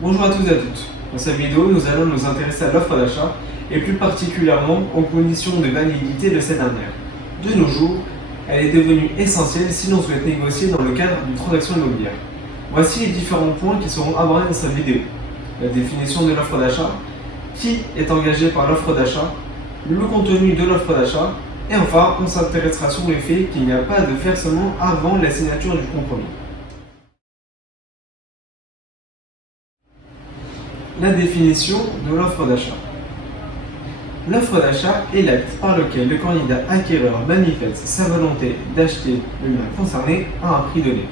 Bonjour à tous et à toutes. Dans cette vidéo, nous allons nous intéresser à l'offre d'achat et plus particulièrement aux conditions de validité de cette dernière. De nos jours, elle est devenue essentielle si l'on souhaite négocier dans le cadre d'une transaction immobilière. Voici les différents points qui seront abordés dans cette vidéo. La définition de l'offre d'achat, qui est engagé par l'offre d'achat, le contenu de l'offre d'achat, et enfin, on s'intéressera sur le fait qu'il n'y a pas de versement avant la signature du compromis. La définition de l'offre d'achat. L'offre d'achat est l'acte par lequel le candidat acquéreur manifeste sa volonté d'acheter le bien concerné à un prix donné.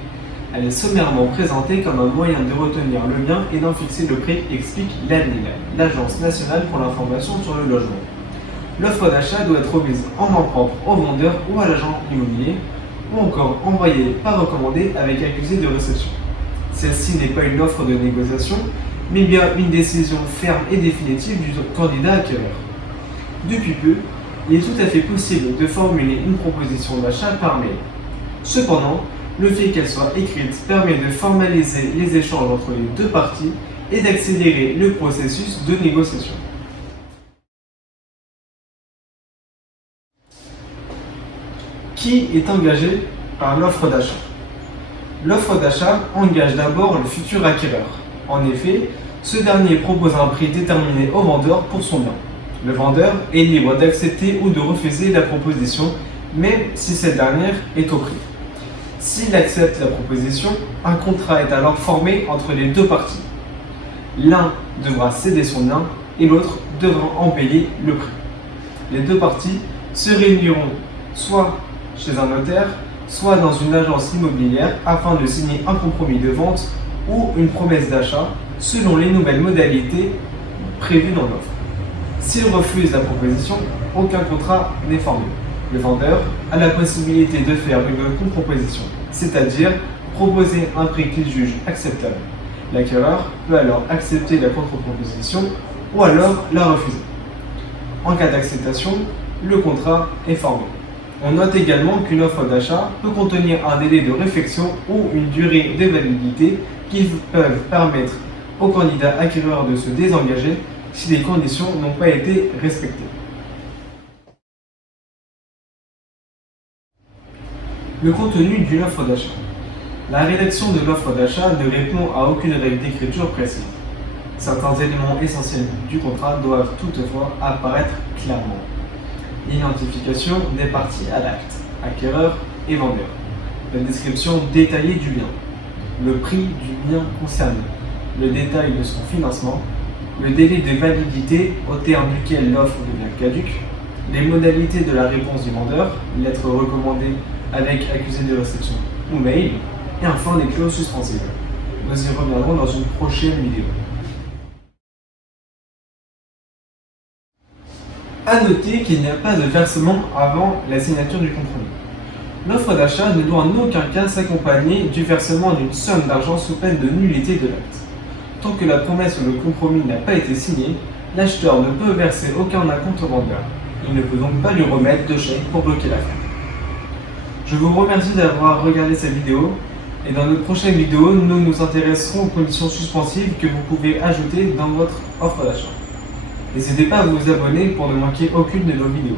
Elle est sommairement présentée comme un moyen de retenir le bien et d'en fixer le prix, explique l'ANIL, l'Agence nationale pour l'information sur le logement. L'offre d'achat doit être remise en main propre au vendeur ou à l'agent immobilier, ou encore envoyée par recommandé avec accusé de réception. Celle-ci n'est pas une offre de négociation, mais bien une décision ferme et définitive du candidat acquéreur. Depuis peu, il est tout à fait possible de formuler une proposition d'achat par mail. Cependant, le fait qu'elle soit écrite permet de formaliser les échanges entre les deux parties et d'accélérer le processus de négociation. Qui est engagé par l'offre d'achat? L'offre d'achat engage d'abord le futur acquéreur. En effet, ce dernier propose un prix déterminé au vendeur pour son bien. Le vendeur est libre d'accepter ou de refuser la proposition, même si cette dernière est au prix. S'il accepte la proposition, un contrat est alors formé entre les deux parties. L'un devra céder son bien et l'autre devra en payer le prix. Les deux parties se réuniront soit chez un notaire, soit dans une agence immobilière afin de signer un compromis de vente ou une promesse d'achat selon les nouvelles modalités prévues dans l'offre. S'il refuse la proposition, aucun contrat n'est formé. Le vendeur a la possibilité de faire une contre-proposition, c'est-à-dire proposer un prix qu'il juge acceptable. L'acquéreur peut alors accepter la contre-proposition ou alors la refuser. En cas d'acceptation, le contrat est formé. On note également qu'une offre d'achat peut contenir un délai de réflexion ou une durée de validité qui peuvent permettre au candidat acquéreur de se désengager si les conditions n'ont pas été respectées. Le contenu d'une offre d'achat. La rédaction de l'offre d'achat ne répond à aucune règle d'écriture précise. Certains éléments essentiels du contrat doivent toutefois apparaître clairement. L'identification des parties à l'acte, acquéreur et vendeur. La description détaillée du bien. Le prix du bien concerné. Le détail de son financement. Le délai de validité au terme duquel l'offre devient caduque. Les modalités de la réponse du vendeur, lettre recommandée avec accusé de réception ou mail. Et enfin les clauses suspensives. Nous y reviendrons dans une prochaine vidéo. A noter qu'il n'y a pas de versement avant la signature du compromis. L'offre d'achat ne doit en aucun cas s'accompagner du versement d'une somme d'argent sous peine de nullité de l'acte. Tant que la promesse ou le compromis n'a pas été signé, l'acheteur ne peut verser aucun acompte au vendeur. Il ne peut donc pas lui remettre de chèque pour bloquer l'affaire. Je vous remercie d'avoir regardé cette vidéo et dans notre prochaine vidéo, nous nous intéresserons aux conditions suspensives que vous pouvez ajouter dans votre offre d'achat. N'hésitez pas à vous abonner pour ne manquer aucune de nos vidéos.